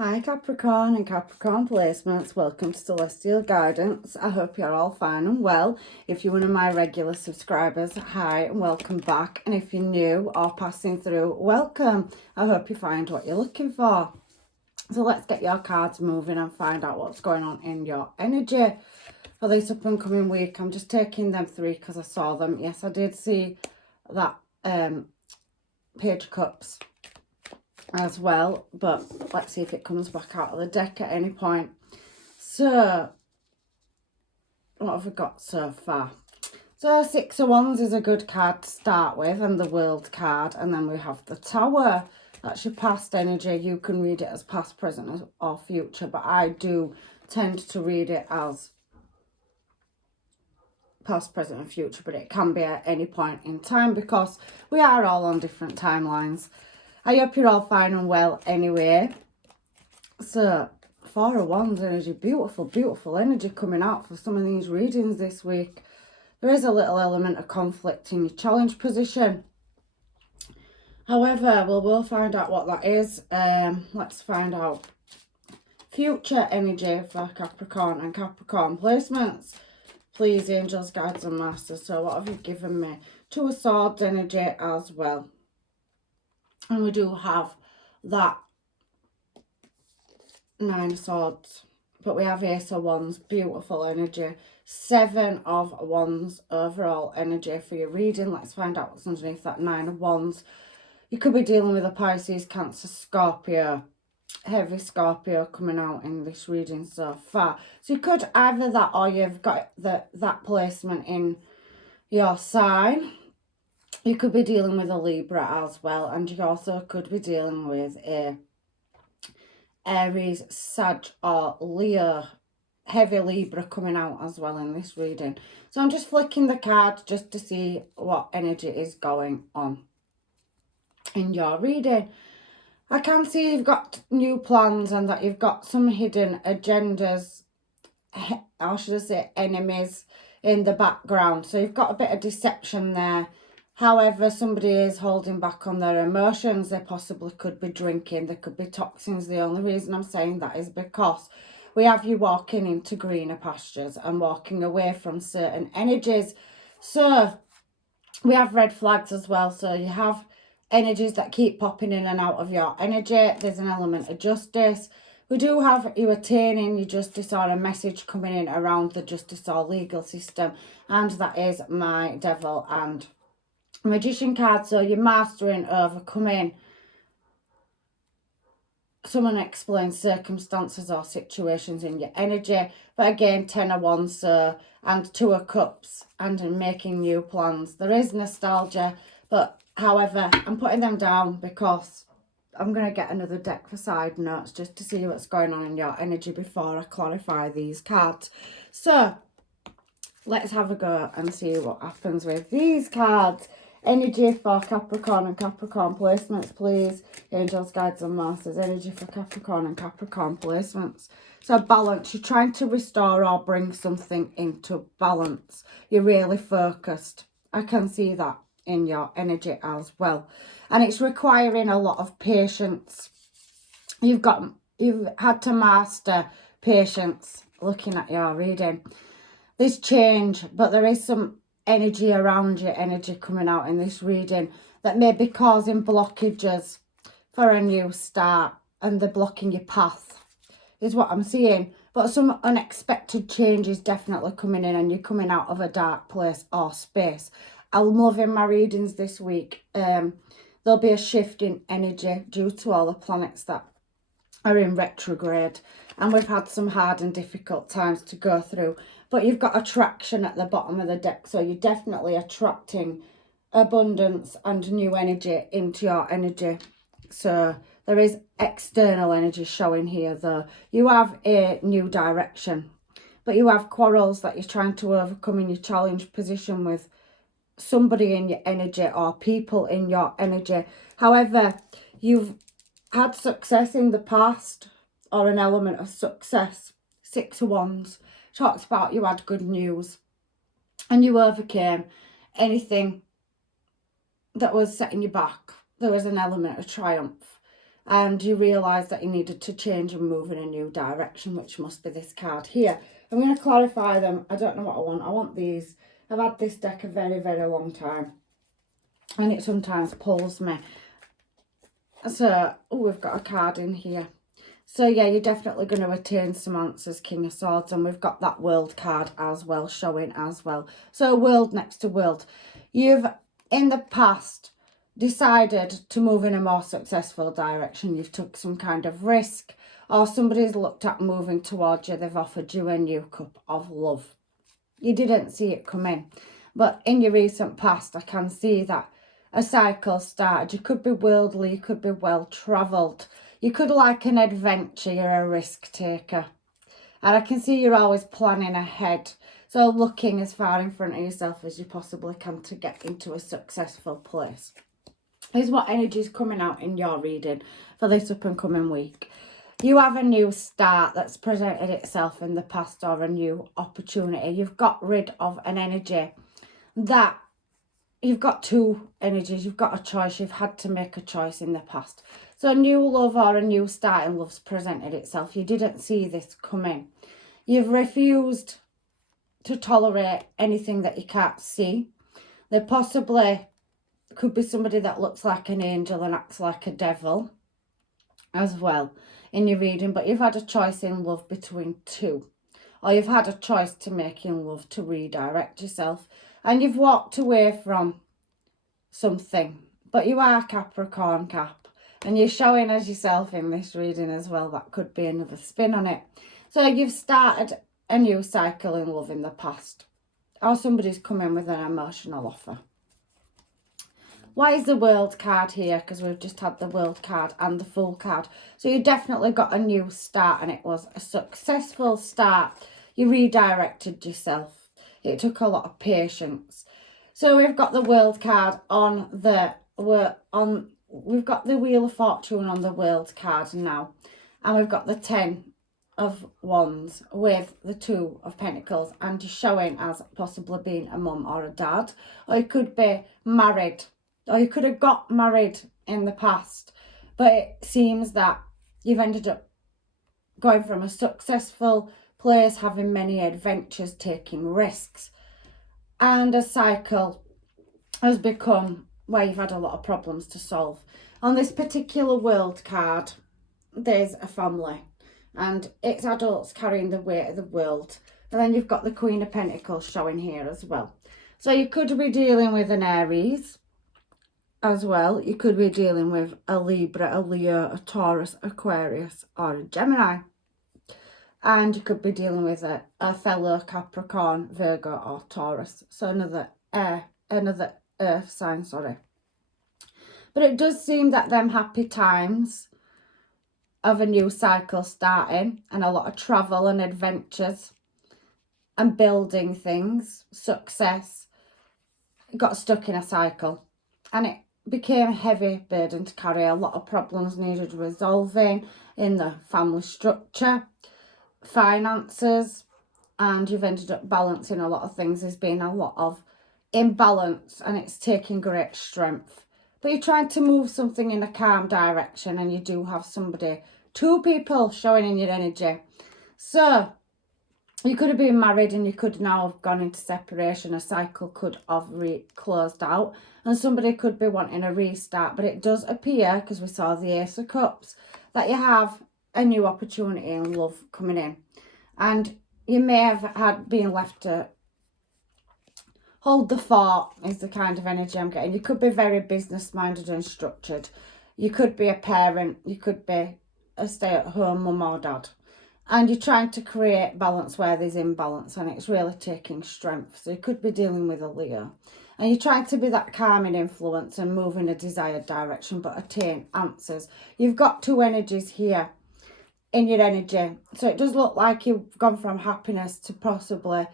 Hi Capricorn and Capricorn placements, welcome to Celestial Guidance. I hope you're all fine and well. If you're one of my regular subscribers, hi and welcome back. And if you're new or passing through, welcome. I hope you find what you're looking for. So let's get your cards moving and find out what's going on in your energy for this up and coming week. I'm just taking them three because I saw them. Yes, I did see that Page of Cups as well, but let's see if it comes back out of the deck at any point. So what have we got so far? So Six of Wands is a good card to start with, and the World card, and then we have the Tower. That's your past energy. You can read it as past, present or future, but I do tend to read it as past, present and future, but it can be at any point in time because we are all on different timelines. I hope you're all fine and well anyway. So, Four of Wands energy, beautiful, beautiful energy coming out for some of these readings this week. There is a little element of conflict in your challenge position. However, we'll find out what that is. Let's find out future energy for Capricorn and Capricorn placements. Please, angels, guides and masters. So what have you given me? Two of Swords energy as well. And we do have that Nine of Swords. But we have Ace of Wands, beautiful energy. Seven of Wands overall energy for your reading. Let's find out what's underneath that Nine of Wands. You could be dealing with a Pisces, Cancer, Scorpio. Heavy Scorpio coming out in this reading so far. So you could either that or you've got that placement in your sign. You could be dealing with a Libra as well, and you also could be dealing with a Aries, Sag or Leo. Heavy Libra coming out as well in this reading. So I'm just flicking the card just to see what energy is going on in your reading. I can see you've got new plans and that you've got some hidden agendas, or should I say enemies, in the background. So you've got a bit of deception there. However, somebody is holding back on their emotions. They possibly could be drinking. There could be toxins. The only reason I'm saying that is because we have you walking into greener pastures and walking away from certain energies. So we have red flags as well. So you have energies that keep popping in and out of your energy. There's an element of justice. We do have you attaining your justice or a message coming in around the justice or legal system. And that is my Devil and Magician card. So you're mastering, overcoming some unexplained circumstances or situations in your energy. But again, Ten of Wands, and Two of Cups, and in making new plans. There is nostalgia, but however, I'm putting them down because I'm going to get another deck for side notes just to see what's going on in your energy before I clarify these cards. So let's have a go and see what happens with these cards. Energy for Capricorn and Capricorn placements, please. Angels, guides and masters. Energy for Capricorn and Capricorn placements. So balance. You're trying to restore or bring something into balance. You're really focused. I can see that in your energy as well. And it's requiring a lot of patience. You've had to master patience looking at your reading. There's change, but there is some energy around you, energy coming out in this reading that may be causing blockages for a new start, and they're blocking your path is what I'm seeing. But some unexpected change is definitely coming in, and you're coming out of a dark place or space. I'm loving my readings this week. There'll be a shift in energy due to all the planets that are in retrograde, and we've had some hard and difficult times to go through. But you've got attraction at the bottom of the deck, so you're definitely attracting abundance and new energy into your energy. So there is external energy showing here, though. You have a new direction, but you have quarrels that you're trying to overcome in your challenge position with somebody in your energy or people in your energy. However, you've had success in the past, or an element of success. Six of Wands talks about you had good news and you overcame anything that was setting you back. There was an element of triumph, and you realise that you needed to change and move in a new direction, which must be this card here. I'm going to clarify them. I don't know what I want. I want these. I've had this deck a very, very long time, and it sometimes pulls me. So, oh, we've got a card in here. So, yeah, you're definitely going to attain some answers, King of Swords. And we've got that World card as well, showing as well. So, World next to World. You've, in the past, decided to move in a more successful direction. You've took some kind of risk. Or somebody's looked at moving towards you. They've offered you a new cup of love. You didn't see it come in. But in your recent past, I can see that a cycle started. You could be worldly. You could be well-travelled. You could like an adventure, you're a risk taker. And I can see you're always planning ahead. So looking as far in front of yourself as you possibly can to get into a successful place. Here's what energy is coming out in your reading for this up and coming week. You have a new start that's presented itself in the past, or a new opportunity. You've got rid of an energy that you've got two energies. You've got a choice. You've had to make a choice in the past. So a new love or a new start in love's presented itself. You didn't see this coming. You've refused to tolerate anything that you can't see. There possibly could be somebody that looks like an angel and acts like a devil as well in your reading. But you've had a choice in love between two. Or you've had a choice to make in love, to redirect yourself. And you've walked away from something. But you are Capricorn, Cap. And you're showing as yourself in this reading as well. That could be another spin on it. So you've started a new cycle in love in the past. Or somebody's come in with an emotional offer. Why is the World card here? Because we've just had the World card and the Fool card. So you definitely got a new start, and it was a successful start. You redirected yourself. It took a lot of patience. So we've got the World card on the... We've got the Wheel of Fortune on the World card now. And we've got the 10 of Wands with the 2 of Pentacles. And you're showing as possibly being a mum or a dad. Or you could be married. Or you could have got married in the past. But it seems that you've ended up going from a successful place, having many adventures, taking risks. And a cycle has become where you've had a lot of problems to solve. On this particular World card, there's a family. And it's adults carrying the weight of the world. And then you've got the Queen of Pentacles showing here as well. So you could be dealing with an Aries as well. You could be dealing with a Libra, a Leo, a Taurus, Aquarius, or a Gemini. And you could be dealing with a fellow Capricorn, Virgo, or Taurus. So another earth sign, sorry. But it does seem that them happy times of a new cycle starting, and a lot of travel and adventures and building things, success, got stuck in a cycle. And it became a heavy burden to carry. A lot of problems needed resolving in the family structure, finances, and you've ended up balancing a lot of things. There's been a lot of imbalance, and it's taking great strength. But you're trying to move something in a calm direction, and you do have somebody, 2 people showing in your energy. So you could have been married and you could now have gone into separation. A cycle could have closed out, and somebody could be wanting a restart. But it does appear, because we saw the Ace of Cups, that you have a new opportunity in love coming in. And you may have been left to hold the fort, is the kind of energy I'm getting. You could be very business-minded and structured. You could be a parent. You could be a stay-at-home mum or dad. And you're trying to create balance where there's imbalance, and it's really taking strength. So you could be dealing with a Leo. And you're trying to be that calming influence and move in a desired direction, but attain answers. You've got 2 energies here in your energy. So it does look like you've gone from happiness to possibly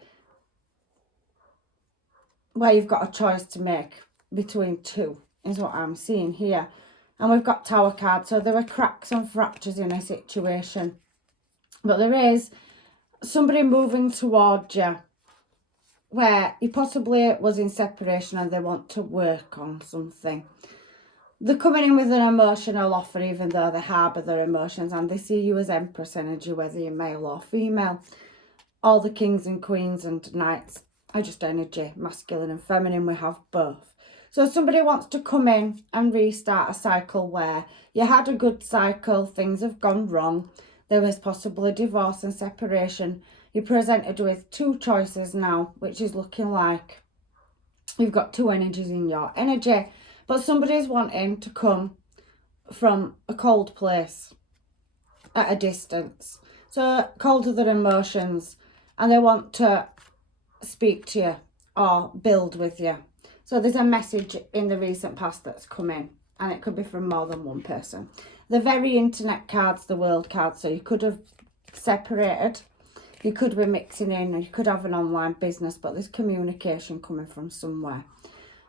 where you've got a choice to make between 2, is what I'm seeing here. And we've got Tower card. So there are cracks and fractures in a situation. But there is somebody moving towards you where you possibly was in separation and they want to work on something. they're coming in with an emotional offer, even though they harbour their emotions, and they see you as Empress energy, whether you're male or female. All the kings and queens and knights are just energy, masculine and feminine. We have both. So somebody wants to come in and restart a cycle where you had a good cycle, things have gone wrong, there was possibly divorce and separation. You're presented with two choices now, which is looking like you've got two energies in your energy, but somebody's wanting to come from a cold place at a distance. So cold are their emotions, and they want to speak to you or build with you. So there's a message in the recent past that's come in, and it could be from more than one person. The very internet cards, the world cards, so you could have separated, you could be mixing in, or you could have an online business, but there's communication coming from somewhere.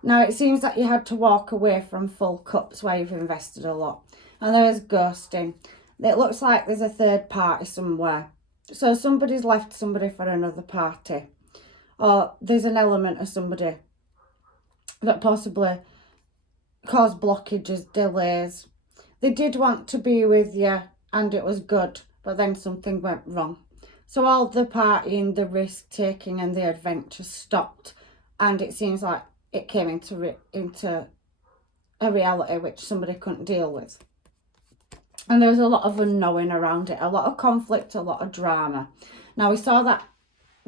Now, it seems that you had to walk away from full cups where you've invested a lot, and there is ghosting. It looks like there's a third party somewhere. So somebody's left somebody for another party, or there's an element of somebody that possibly caused blockages, delays. They did want to be with you and it was good, but then something went wrong. So all the partying, the risk taking and the adventure stopped, and it seems like it came into a reality which somebody couldn't deal with. And there was a lot of unknowing around it, a lot of conflict, a lot of drama. Now, we saw that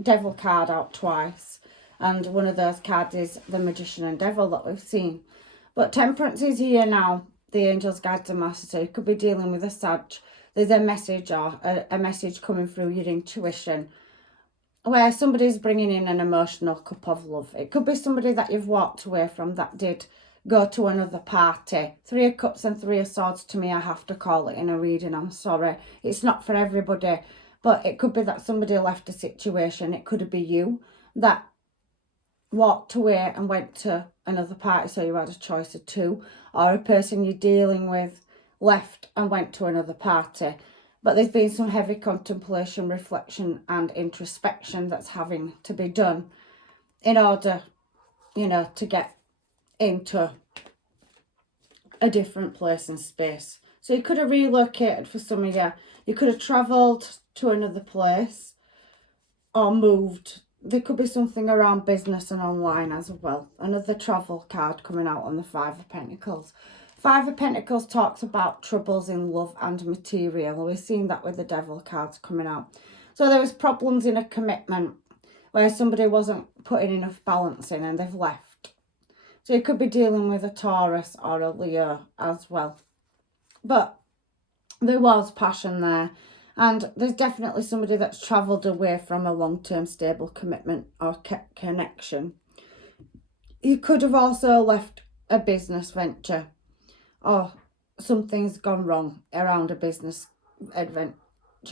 Devil card out twice, and one of those cards is the Magician and Devil that we've seen. But Temperance is here now, the angels, guides and masters, so you could be dealing with a Sag. There's a message or a message coming through your intuition where somebody's bringing in an emotional cup of love. It could be somebody that you've walked away from that did go to another party. Three of Cups and Three of Swords, to me, I have to call it in a reading. I'm sorry. It's not for everybody, but it could be that somebody left a situation. It could be you that walked away and went to another party, so you had a choice of two, or a person you're dealing with left and went to another party. But there's been some heavy contemplation, reflection and introspection that's having to be done in order, to get into a different place and space. So you could have relocated for some of you. You could have travelled to another place or moved. There could be something around business and online as well. Another travel card coming out on the Five of Pentacles. Five of Pentacles talks about troubles in love and material. We've seen that with the Devil cards coming out. So there was problems in a commitment where somebody wasn't putting enough balance in and they've left. So you could be dealing with a Taurus or a Leo as well. But there was passion there. And there's definitely somebody that's travelled away from a long-term stable commitment or connection. You could have also left a business venture, or something's gone wrong around a business adventure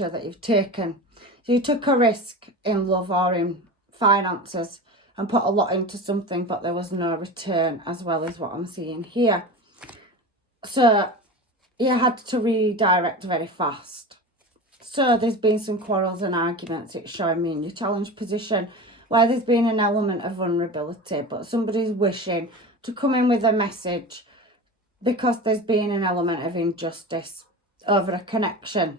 that you've taken. So you took a risk in love or in finances and put a lot into something, but there was no return, as well as what I'm seeing here. So you had to redirect very fast. So there's been some quarrels and arguments, it's showing me in your challenge position, where there's been an element of vulnerability, but somebody's wishing to come in with a message because there's been an element of injustice over a connection.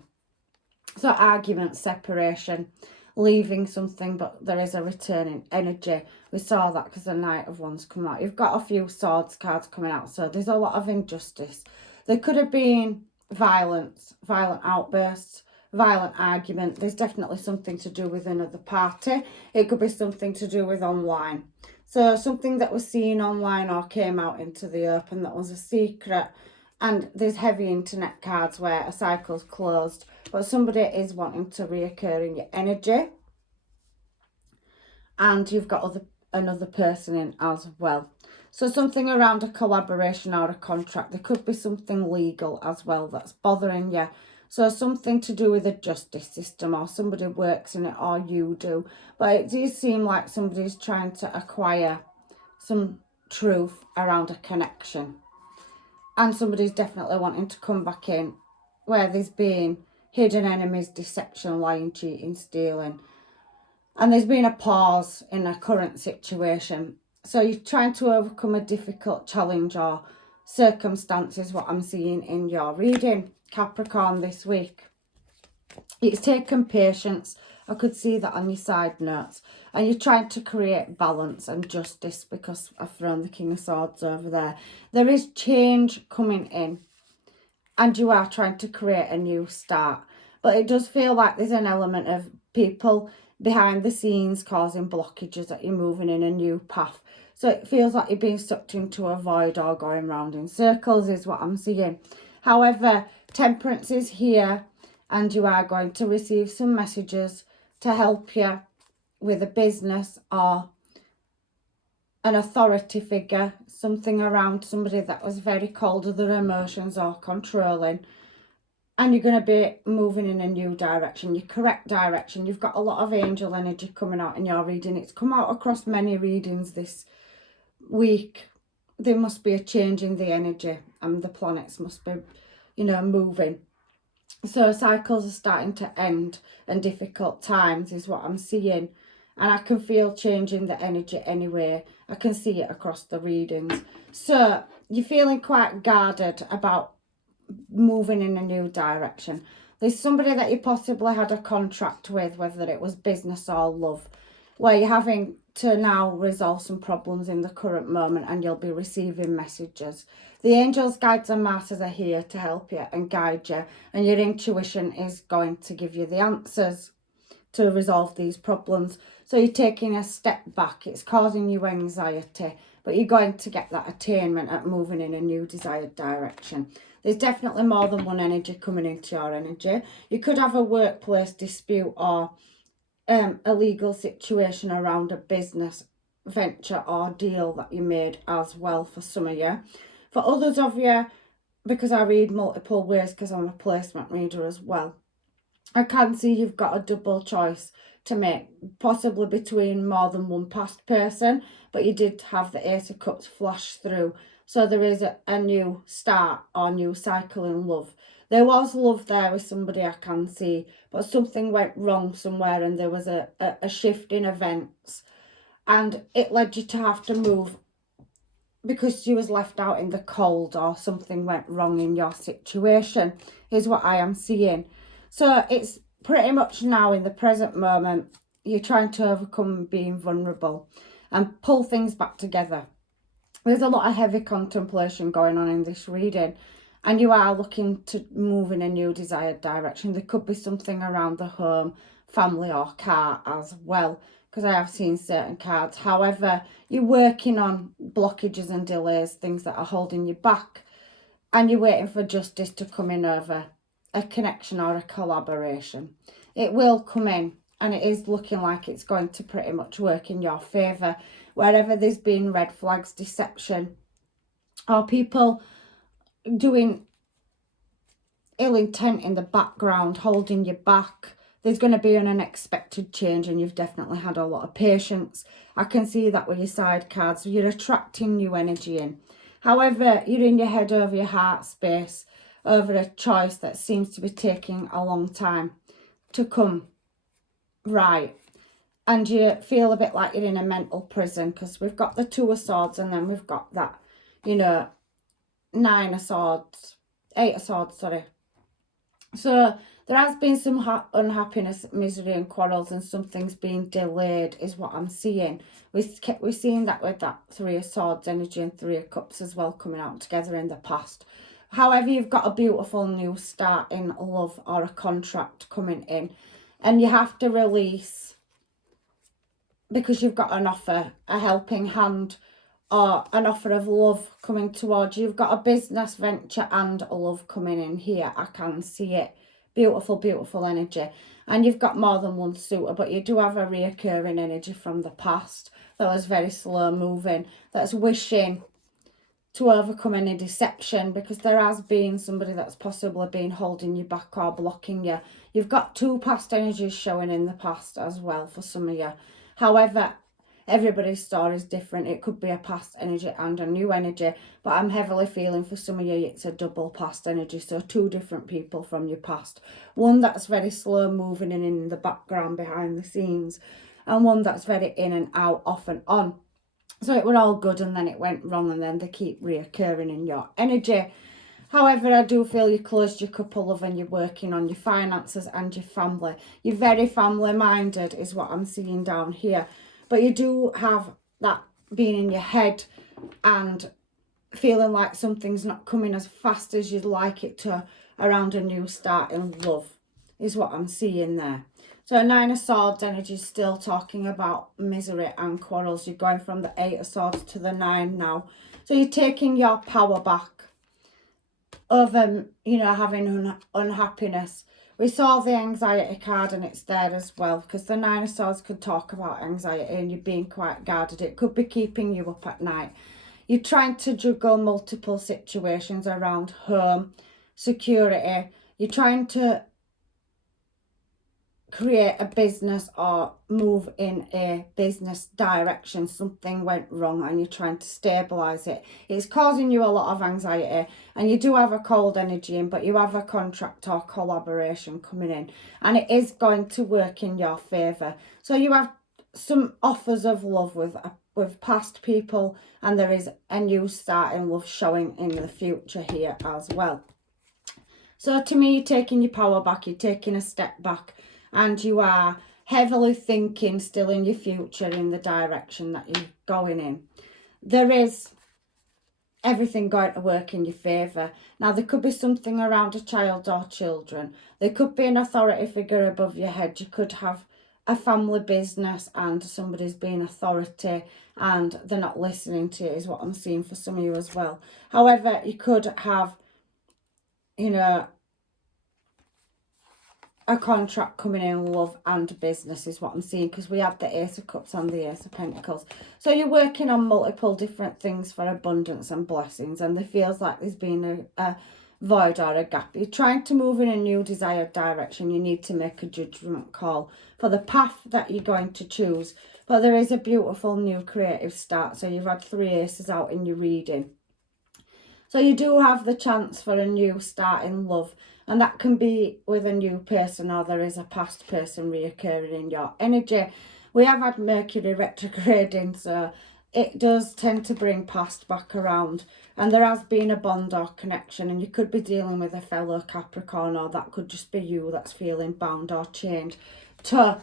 So argument, separation, leaving something, but there is a return in energy. We saw that because the Knight of Wands come out. You've got a few Swords cards coming out, so there's a lot of injustice. There could have been violence, violent outbursts, violent argument. There's definitely something to do with another party. It could be something to do with online. So something that was seen online or came out into the open that was a secret. And there's heavy internet cards where a cycle's closed, but somebody is wanting to reoccur in your energy. And you've got another person in as well. So something around a collaboration or a contract. There could be something legal as well that's bothering you. So something to do with the justice system, or somebody works in it, or you do. But it does seem like somebody's trying to acquire some truth around a connection. And somebody's definitely wanting to come back in where there's been hidden enemies, deception, lying, cheating, stealing. And there's been a pause in a current situation. So you're trying to overcome a difficult challenge or circumstances, what I'm seeing in your reading, Capricorn, this week. It's taken patience. I could see that on your side notes. And you're trying to create balance and justice, because I've thrown the King of Swords over there. There is change coming in, and you are trying to create a new start. But it does feel like there's an element of people behind the scenes causing blockages, that you're moving in a new path. So it feels like you're being sucked into a void or going round in circles is what I'm seeing. However, Temperance is here, and you are going to receive some messages to help you with a business or an authority figure, something around somebody that was very cold of their emotions or controlling. And you're going to be moving in a new direction, your correct direction. You've got a lot of angel energy coming out in your reading. It's come out across many readings this week. There must be a change in the energy, and the planets must be, moving. So cycles are starting to end, and difficult times is what I'm seeing. And I can feel change in the energy anyway. I can see it across the readings. So you're feeling quite guarded about moving in a new direction. There's somebody that you possibly had a contract with, whether it was business or love, where you're having to now resolve some problems in the current moment, and you'll be receiving messages. The angels, guides and masters are here to help you and guide you, and your intuition is going to give you the answers to resolve these problems. So you're taking a step back. It's causing you anxiety, but you're going to get that attainment at moving in a new desired direction. There's definitely more than one energy coming into your energy. You could have a workplace dispute or a legal situation around a business venture or deal that you made as well for some of you. For others of you, because I read multiple ways, because I'm a placement reader as well, I can see you've got a double choice to make, possibly between more than one past person, but you did have the Ace of Cups flash through. So there is a new start or new cycle in love. There was love there with somebody, I can see, but something went wrong somewhere, and there was a shift in events, and it led you to have to move because you was left out in the cold, or something went wrong in your situation, is what I am seeing. So it's pretty much now, in the present moment, you're trying to overcome being vulnerable and pull things back together. There's a lot of heavy contemplation going on in this reading, and you are looking to move in a new desired direction. There could be something around the home, family or car as well, because I have seen certain cards. However, you're working on blockages and delays, things that are holding you back, and you're waiting for justice to come in over a connection or a collaboration. It will come in, and it is looking like it's going to pretty much work in your favour. Wherever there's been red flags, deception, or people doing ill intent in the background, holding you back, there's going to be an unexpected change, and you've definitely had a lot of patience. I can see that with your side cards. You're attracting new energy in. However, you're in your head over your heart space over a choice that seems to be taking a long time to come right. And you feel a bit like you're in a mental prison, because we've got the Two of Swords, and then we've got that, Eight of Swords, sorry. So there has been some unhappiness, misery and quarrels, and something's being delayed is what I'm seeing. We're seeing that with that Three of Swords energy and Three of Cups as well coming out together in the past. However, you've got a beautiful new start in love or a contract coming in, and you have to release, because you've got an offer, a helping hand, or an offer of love coming towards you. You've got a business venture and a love coming in here. I can see it. Beautiful, beautiful energy. And you've got more than one suitor, but you do have a reoccurring energy from the past that was very slow moving, that's wishing to overcome any deception, because there has been somebody that's possibly been holding you back or blocking you. You've got two past energies showing in the past as well for some of you. However, everybody's story is different. It could be a past energy and a new energy, but I'm heavily feeling for some of you it's a double past energy. So two different people from your past. One that's very slow moving and in the background behind the scenes, and one that's very in and out, off and on. So it were all good and then it went wrong, and then they keep reoccurring in your energy. However, I do feel you closed your couple love and you're working on your finances and your family. You're very family minded is what I'm seeing down here. But you do have that being in your head and feeling like something's not coming as fast as you'd like it to around a new start in love is what I'm seeing there. So Nine of Swords energy is still talking about misery and quarrels. You're going from the Eight of Swords to the Nine now. So you're taking your power back of, you know, having unhappiness. We saw the anxiety card and it's there as well, because the Nine of Swords could talk about anxiety and you being quite guarded. It could be keeping you up at night. You're trying to juggle multiple situations around home, security. You're trying to create a business or move in a business direction. Something went wrong and you're trying to stabilize it. It's causing you a lot of anxiety, and you do have a cold energy in, but you have a contract or collaboration coming in, and it is going to work in your favor. So you have some offers of love with past people, and there is a new start in love showing in the future here as well. So to me, you're taking your power back, you're taking a step back, and you are heavily thinking still in your future, in the direction that you're going in. There is everything going to work in your favour. Now, there could be something around a child or children. There could be an authority figure above your head. You could have a family business and somebody's being authority and they're not listening to you, is what I'm seeing for some of you as well. However, you could have, you know, a contract coming in love and business is what I'm seeing, because we have the Ace of Cups and the Ace of Pentacles. So you're working on multiple different things for abundance and blessings, and there feels like there's been a void or a gap. You're trying to move in a new desired direction. You need to make a judgment call for the path that you're going to choose. But there is a beautiful new creative start. So you've had 3 aces out in your reading. So you do have the chance for a new start in love. And that can be with a new person, or there is a past person reoccurring in your energy. We have had Mercury retrograding, so it does tend to bring past back around. And there has been a bond or connection, and you could be dealing with a fellow Capricorn, or that could just be you that's feeling bound or chained to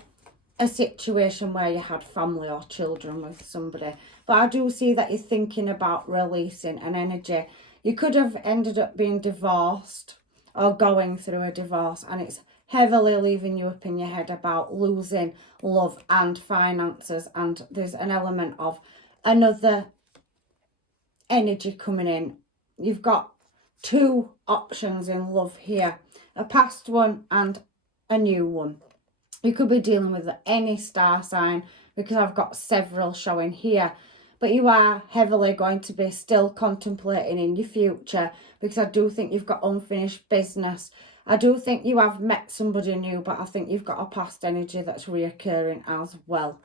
a situation where you had family or children with somebody. But I do see that you're thinking about releasing an energy. You could have ended up being divorced or going through a divorce, and it's heavily leaving you up in your head about losing love and finances, and there's an element of another energy coming in. You've got 2 options in love here, a past one and a new one. You could be dealing with any star sign, because I've got several showing here. But you are heavily going to be still contemplating in your future, because I do think you've got unfinished business. I do think you have met somebody new, but I think you've got a past energy that's reoccurring as well.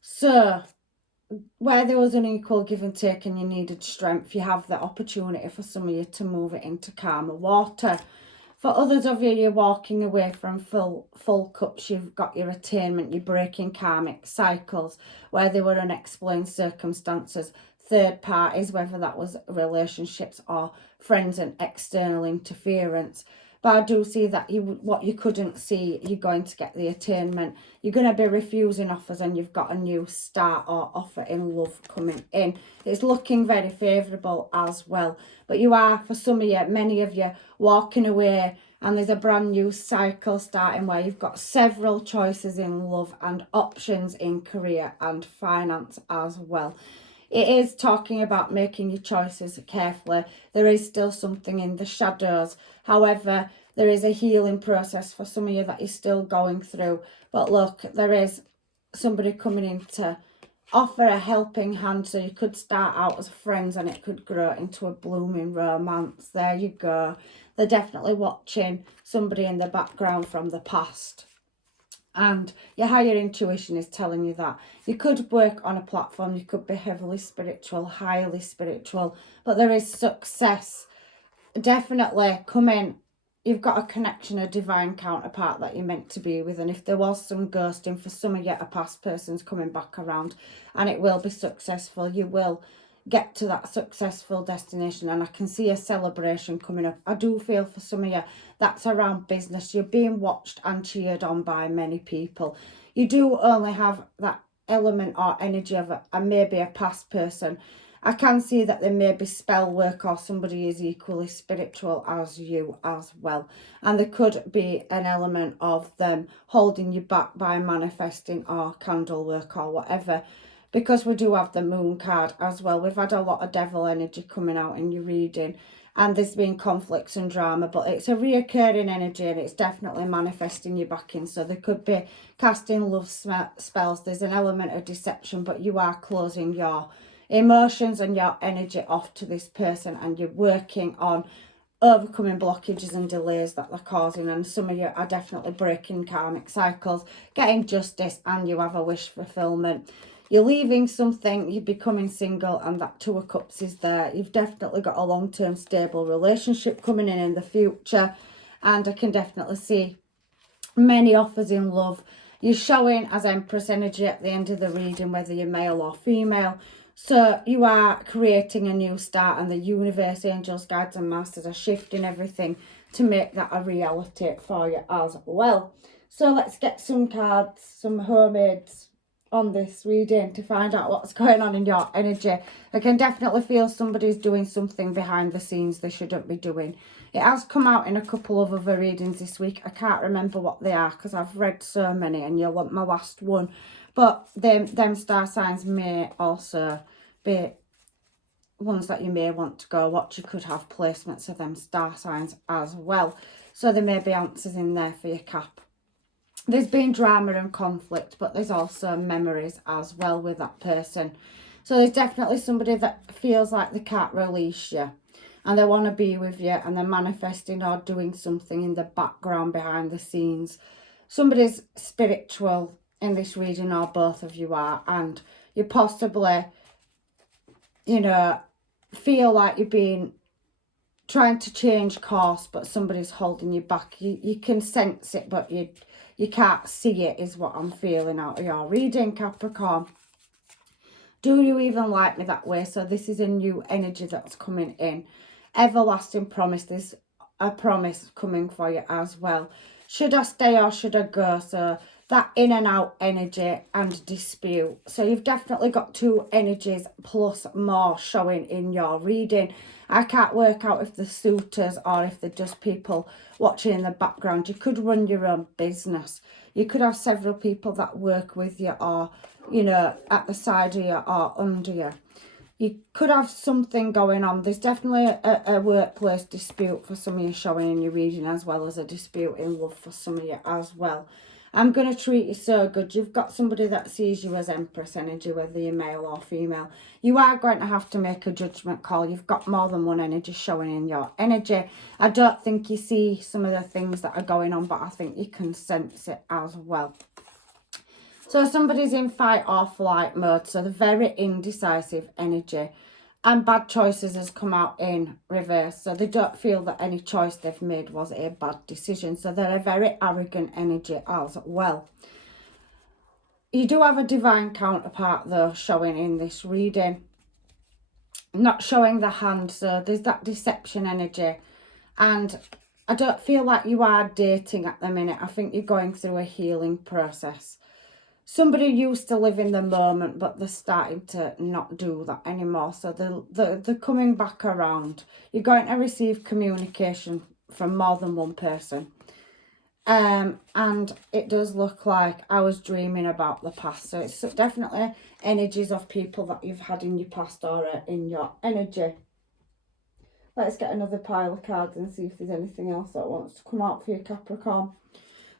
So where there was an equal give and take and you needed strength, you have the opportunity for some of you to move it into calmer water. For others of you, you're walking away from full cups. You've got your attainment. You're breaking karmic cycles where there were unexplained circumstances, third parties, whether that was relationships or friends and external interference. But I do see that what you couldn't see, you're going to get the attainment. You're going to be refusing offers, and you've got a new start or offer in love coming in. It's looking very favourable as well. But you are, for some of you, many of you, walking away, and there's a brand new cycle starting where you've got several choices in love and options in career and finance as well. It is talking about making your choices carefully. There is still something in the shadows. However, there is a healing process for some of you that you're still going through. But look, there is somebody coming in to offer a helping hand. So you could start out as friends and it could grow into a blooming romance. There you go. They're definitely watching somebody in the background from the past. And your higher intuition is telling you that. You could work on a platform, you could be heavily spiritual, highly spiritual, but there is success definitely coming you've got a connection, a divine counterpart that you're meant to be with. And if there was some ghosting, for some of you, a past person's coming back around, and it will be successful. You will get to that successful destination, and I can see a celebration coming up. I do feel for some of you that's around business. You're being watched and cheered on by many people. You do only have that element or energy of maybe a past person. I can see that there may be spell work, or somebody is equally spiritual as you as well. And there could be an element of them holding you back by manifesting or candle work or whatever. Because we do have the moon card as well. We've had a lot of devil energy coming out in your reading. And there's been conflicts and drama. But it's a reoccurring energy, and it's definitely manifesting you back in. So there could be casting love spells. There's an element of deception. But you are closing your emotions and your energy off to this person, and you're working on overcoming blockages and delays that they're causing. And some of you are definitely breaking karmic cycles, getting justice, and you have a wish fulfillment. You're leaving something, you're becoming single, and that Two of Cups is there. You've definitely got a long-term stable relationship coming in the future, and I can definitely see many offers in love. You're showing as Empress energy at the end of the reading, whether you're male or female. So you are creating a new start, and the universe, angels, guides and masters are shifting everything to make that a reality for you as well. So let's get some cards, some homemades on this reading to find out what's going on in your energy. I can definitely feel somebody's doing something behind the scenes they shouldn't be doing. It has come out in a couple of other readings this week. I can't remember what they are because I've read so many, and you'll want my last one. But them star signs may also be ones that you may want to go watch. You could have placements of them star signs as well. So there may be answers in there for your Cap. There's been drama and conflict, but there's also memories as well with that person. So there's definitely somebody that feels like they can't release you, and they want to be with you, and they're manifesting or doing something in the background behind the scenes. Somebody's spiritual in this reading, or both of you are, and you possibly, you know, feel like you're being trying to change course, but somebody's holding you back. You can sense it, but you can't see it, is what I'm feeling out of your reading, Capricorn. Do you even like me that way? So this is a new energy that's coming in. Everlasting promise. There's a promise coming for you as well. Should I stay or should I go? So that in and out energy and dispute. So you've definitely got two energies plus more showing in your reading. I can't work out if they're suitors or if they're just people watching in the background. You could run your own business. You could have several people that work with you, or, you know, at the side of you or under you. You could have something going on. There's definitely a workplace dispute for some of you showing in your reading, as well as a dispute in love for some of you as well. I'm going to treat you so good. You've got somebody that sees you as Empress energy, whether you're male or female. You are going to have to make a judgment call. You've got more than one energy showing in your energy. I don't think you see some of the things that are going on, but I think you can sense it as well. So somebody's in fight or flight mode, so the very indecisive energy. And bad choices has come out in reverse. So they don't feel that any choice they've made was a bad decision. So they're a very arrogant energy as well. You do have a divine counterpart, though, showing in this reading. Not showing the hand, so there's that deception energy. And I don't feel like you are dating at the minute. I think you're going through a healing process. Somebody used to live in the moment, but they're starting to not do that anymore. So they're coming back around. You're going to receive communication from more than one person. And it does look like I was dreaming about the past. So it's definitely energies of people that you've had in your past or in your energy. Let's get another pile of cards and see if there's anything else that wants to come out for you, Capricorn.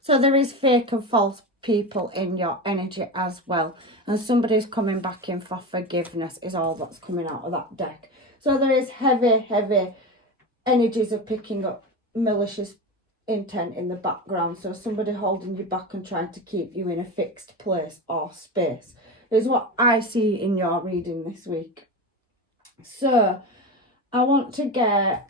So there is fake and false people in your energy as well, and somebody's coming back in for forgiveness is all that's coming out of that deck. So there is heavy energies of picking up malicious intent in the background. So somebody holding you back and trying to keep you in a fixed place or space is what I see in your reading this week. So I want to get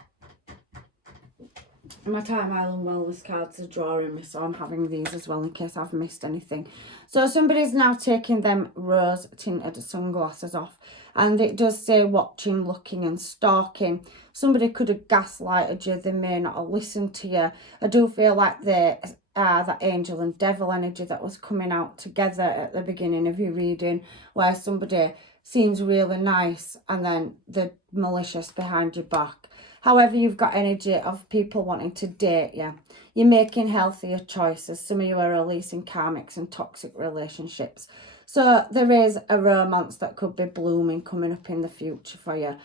My Time Island Wellness cards are drawing me, so I'm having these as well in case I've missed anything. So somebody's now taking them rose tinted sunglasses off, and it does say watching, looking and stalking. Somebody could have gaslighted you, they may not have listened to you. I do feel like there are that angel and devil energy that was coming out together at the beginning of your reading, where somebody seems really nice and then they're malicious behind your back. However, you've got energy of people wanting to date you. You're making healthier choices. Some of you are releasing karmics and toxic relationships. So there is a romance that could be blooming coming up in the future for you.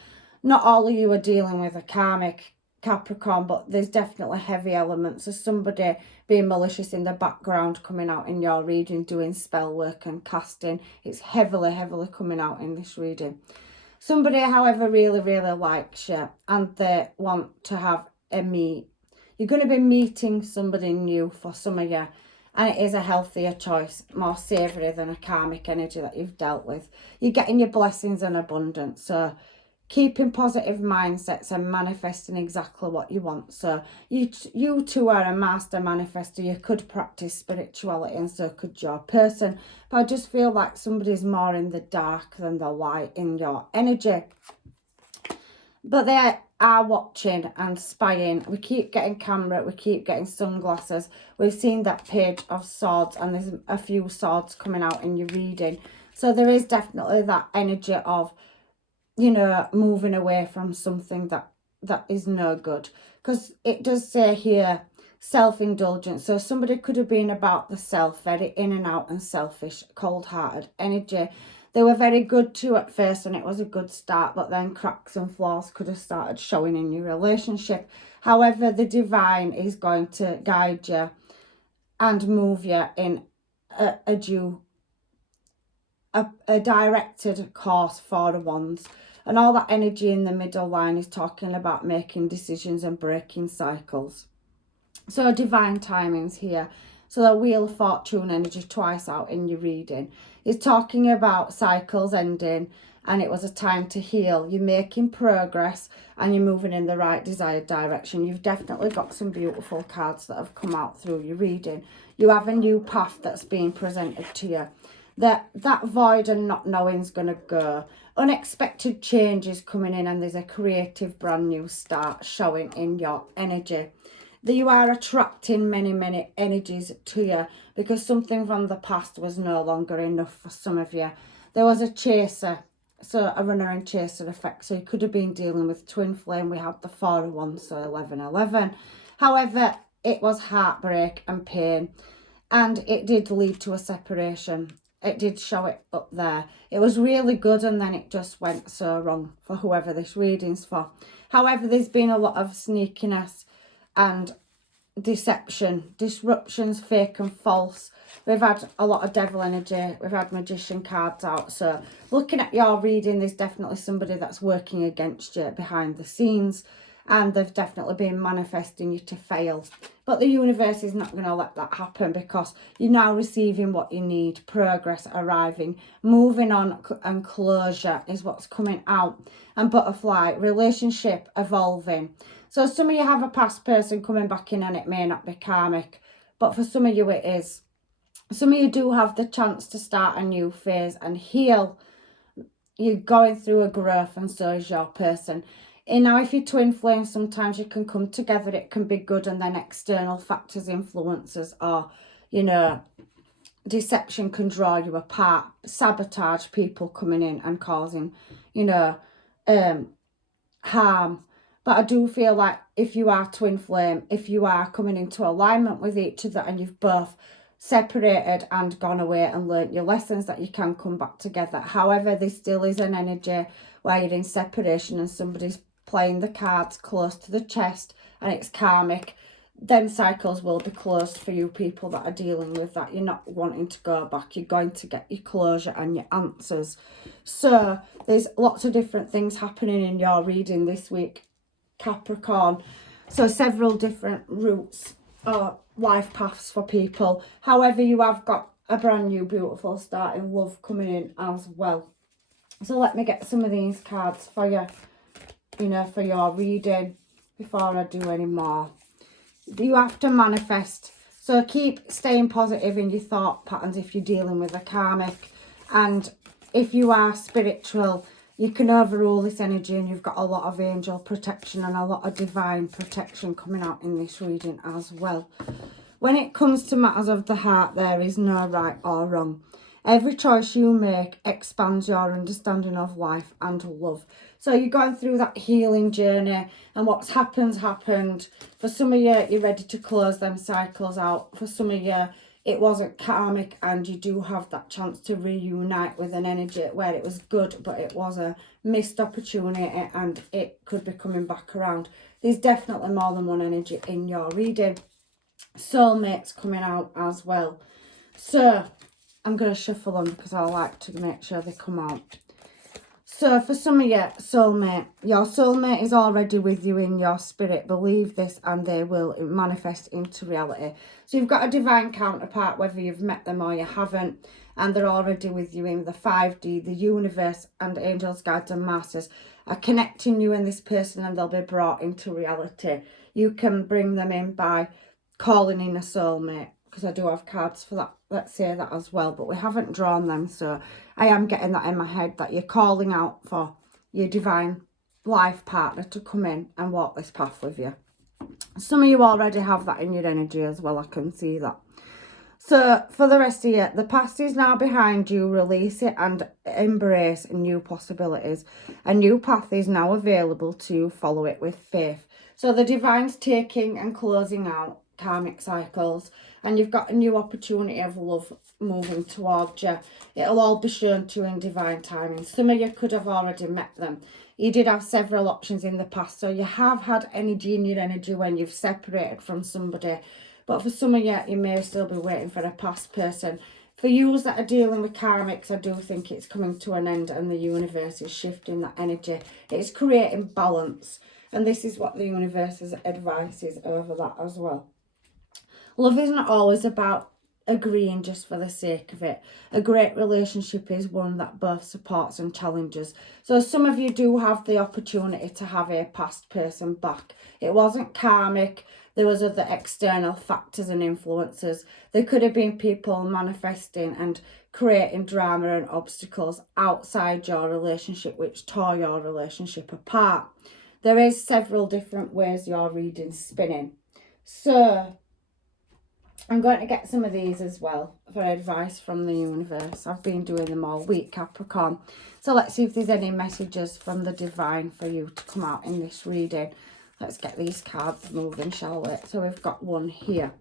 Not all of you are dealing with a karmic Capricorn, but there's definitely heavy elements of somebody being malicious in the background coming out in your reading, doing spell work and casting. It's heavily, heavily coming out in this reading. Somebody, however, really, really likes you and they want to have a meet. You're going to be meeting somebody new for some of you, and it is a healthier choice, more savoury than a karmic energy that you've dealt with. You're getting your blessings and abundance, so keeping positive mindsets and manifesting exactly what you want. So you two are a master manifester. You could practice spirituality and so could your person. But I just feel like somebody's more in the dark than the light in your energy. But they are watching and spying. We keep getting camera, we keep getting sunglasses. We've seen that page of swords and there's a few swords coming out in your reading. So there is definitely that energy of, you know, moving away from something that is no good. Because it does say here, self-indulgence. So somebody could have been about the self, very in and out and selfish, cold-hearted energy. They were very good to you at first and it was a good start, but then cracks and flaws could have started showing in your relationship. However, the divine is going to guide you and move you in a directed course for the ones. And all that energy in the middle line is talking about making decisions and breaking cycles. So divine timings here. So the Wheel of Fortune energy twice out in your reading is talking about cycles ending and it was a time to heal. You're making progress and you're moving in the right desired direction. You've definitely got some beautiful cards that have come out through your reading. You have a new path that's being presented to you. That void and not knowing is going to go. Unexpected changes coming in and there's a creative brand new start showing in your energy. That you are attracting many, many energies to you because something from the past was no longer enough for some of you. There was a chaser, so a runner and chaser effect. So you could have been dealing with twin flame. We had the 4 of 1, so 11. However, it was heartbreak and pain and it did lead to a separation. It did show it up there. It was really good and then it just went so wrong for whoever this reading's for. However, there's been a lot of sneakiness and deception, disruptions, fake and false. We've had a lot of devil energy. We've had magician cards out. So looking at your reading, there's definitely somebody that's working against you behind the scenes. And they've definitely been manifesting you to fail. But the universe is not going to let that happen because you're now receiving what you need. Progress arriving. Moving on and closure is what's coming out. And butterfly, relationship evolving. So some of you have a past person coming back in and it may not be karmic. But for some of you it is. Some of you do have the chance to start a new phase and heal. You're going through a growth and so is your person. And now if you're twin flames, sometimes you can come together, it can be good, and then external factors, influences, or, you know, deception can draw you apart, sabotage, people coming in and causing, you know, harm. But I do feel like if you are twin flame, if you are coming into alignment with each other and you've both separated and gone away and learnt your lessons, that you can come back together. However, there still is an energy where you're in separation and somebody's playing the cards close to the chest and it's karmic. Then cycles will be closed for you people that are dealing with that. You're not wanting to go back. You're going to get your closure and your answers. So there's lots of different things happening in your reading this week, Capricorn. So several different routes or life paths for people. However, you have got a brand new beautiful start in love coming in as well. So let me get some of these cards for you, you know, for your reading before I do any more. You have to manifest. So keep staying positive in your thought patterns if you're dealing with a karmic. And if you are spiritual, you can overrule this energy, and you've got a lot of angel protection and a lot of divine protection coming out in this reading as well. When it comes to matters of the heart, there is no right or wrong. Every choice you make expands your understanding of life and love. So you're going through that healing journey, and what's happened. For some of you, you're ready to close them cycles out. For some of you, it wasn't karmic, and you do have that chance to reunite with an energy where it was good, but it was a missed opportunity and it could be coming back around. There's definitely more than one energy in your reading. Soulmates coming out as well. So I'm going to shuffle them because I like to make sure they come out. So for some of you, your soulmate is already with you in your spirit. Believe this and they will manifest into reality. So you've got a divine counterpart, whether you've met them or you haven't, and they're already with you in the 5D. The universe and angels, guides and masters are connecting you and this person, and they'll be brought into reality. You can bring them in by calling in a soulmate, because I do have cards for that. Let's say that as well, but we haven't drawn them, so I am getting that in my head, that you're calling out for your divine life partner to come in and walk this path with you. Some of you already have that in your energy as well, I can see that. So for the rest of you, the past is now behind you. Release it and embrace new possibilities. A new path is now available to follow it with faith. So the divine's taking and closing out karmic cycles, and you've got a new opportunity of love moving towards you. It'll all be shown to you in divine timing. Some of you could have already met them. You did have several options in the past, so you have had energy in your energy when you've separated from somebody. But for some of you, you may still be waiting for a past person. For you that are dealing with karmics, I do think it's coming to an end, and the universe is shifting that energy. It's creating balance, and this is what the universe's advice is over that as well. Love isn't always about agreeing just for the sake of it. A great relationship is one that both supports and challenges. So some of you do have the opportunity to have a past person back. It wasn't karmic. There was other external factors and influences. There could have been people manifesting and creating drama and obstacles outside your relationship, which tore your relationship apart. There is several different ways your reading's spinning. So I'm going to get some of these as well for advice from the universe. I've been doing them all week, Capricorn. So let's see if there's any messages from the divine for you to come out in this reading. Let's get these cards moving, shall we? So we've got one here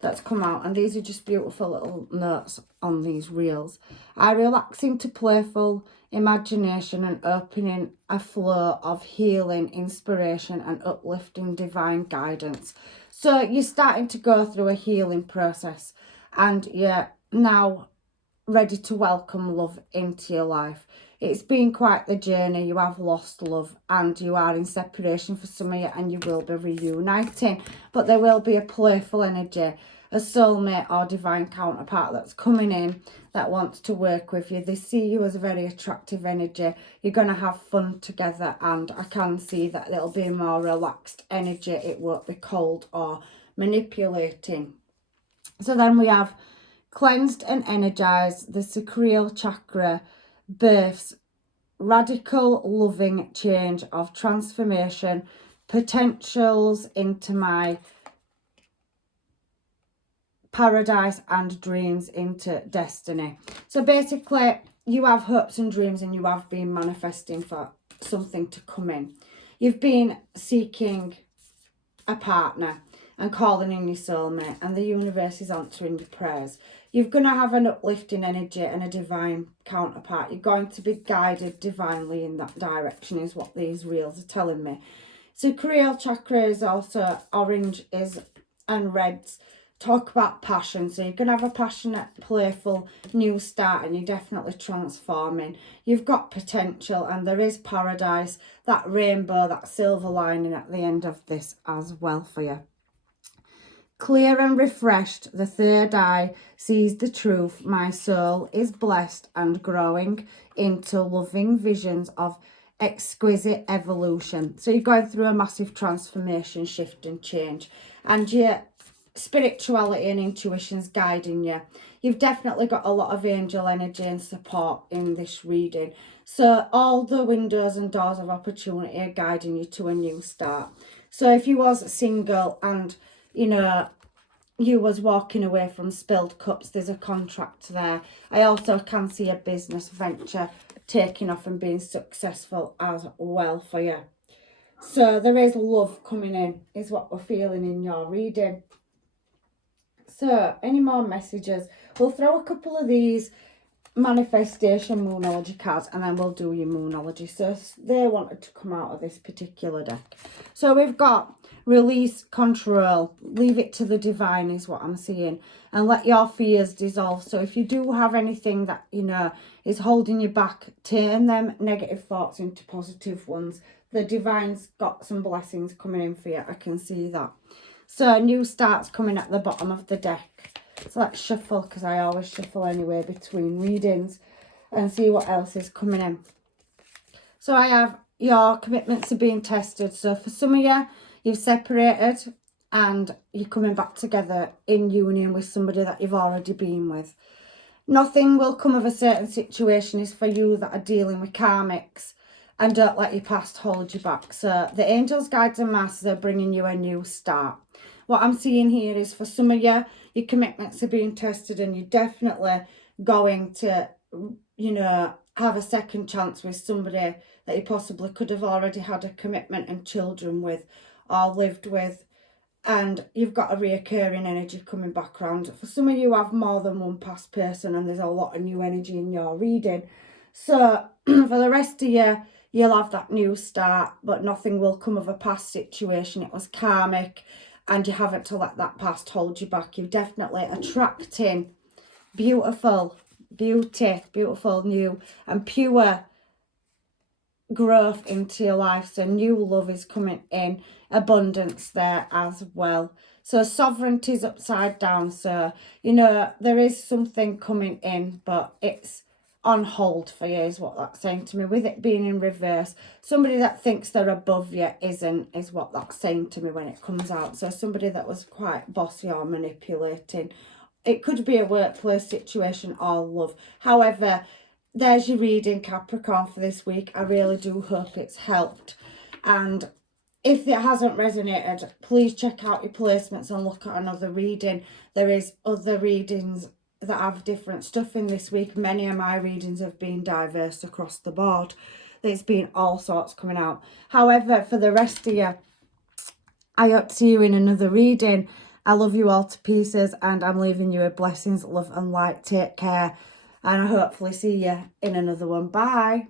that's come out, and these are just beautiful little notes on these reels. I relax into playful imagination and opening a flow of healing, inspiration and uplifting divine guidance. So you're starting to go through a healing process, and you're now ready to welcome love into your life. It's been quite the journey. You have lost love, and you are in separation for some of you, and you will be reuniting. But there will be a playful energy, a soulmate or divine counterpart that's coming in that wants to work with you. They see you as a very attractive energy. You're going to have fun together, and I can see that it'll be more relaxed energy. It won't be cold or manipulating. So then we have cleansed and energized. The sacral chakra births radical loving change of transformation, potentials into my paradise and dreams into destiny. So basically, you have hopes and dreams, and you have been manifesting for something to come in. You've been seeking a partner and calling in your soulmate, and the universe is answering your prayers. You're going to have an uplifting energy and a divine counterpart. You're going to be guided divinely in that direction, is what these reels are telling me. Sacral chakra is also orange and reds. Talk about passion. So you're going to have a passionate, playful new start, and you're definitely transforming. You've got potential, and there is paradise, that rainbow, that silver lining at the end of this as well for you. Clear and refreshed, the third eye sees the truth. My soul is blessed and growing into loving visions of exquisite evolution. So you're going through a massive transformation, shift and change. and your spirituality and intuition's guiding you. You've definitely got a lot of angel energy and support in this reading. So all the windows and doors of opportunity are guiding you to a new start. So if you was single and, you know, you was walking away from spilled cups, there's a contract there. I also can see a business venture taking off and being successful as well for you. So there is love coming in, is what we're feeling in your reading. So any more messages? We'll throw a couple of these manifestation moonology cards and then we'll do your moonology. So they wanted to come out of this particular deck. So we've got release, control, leave it to the divine is what I'm seeing, and let your fears dissolve. So if you do have anything that, you know, is holding you back, turn them negative thoughts into positive ones. The divine's got some blessings coming in for you. I can see that. So a new start's coming at the bottom of the deck. So let's shuffle, because I always shuffle anyway between readings, and see what else is coming in. So I have your commitments are being tested. So for some of you, you've separated and you're coming back together in union with somebody that you've already been with. Nothing will come of a certain situation is for you that are dealing with karmics, and don't let your past hold you back. So the angels, guides and masters are bringing you a new start. What I'm seeing here is for some of you, your commitments are being tested and you're definitely going to, you know, have a second chance with somebody that you possibly could have already had a commitment and children with or lived with. And you've got a reoccurring energy coming back around. For some of you have more than one past person and there's a lot of new energy in your reading. So for the rest of you, you'll have that new start, but nothing will come of a past situation. It was karmic and you haven't to let that past hold you back. You're definitely attracting beautiful beauty, beautiful new and pure growth into your life. So new love is coming in, abundance there as well. So sovereignty's upside down. So, you know, there is something coming in, but it's on hold for you is what that's saying to me. With it being in reverse, somebody that thinks they're above you isn't, is what that's saying to me when it comes out. So somebody that was quite bossy or manipulating. It could be a workplace situation or love. However, there's your reading, Capricorn, for this week. I really do hope it's helped. And if it hasn't resonated, please check out your placements and look at another reading. There is other readings that have different stuff in this week. Many of my readings have been diverse across the board. There's been all sorts coming out. However, for the rest of you, I hope to see you in another reading. I love you all to pieces and I'm leaving you with blessings, love and light. Take care and I hopefully see you in another one. Bye.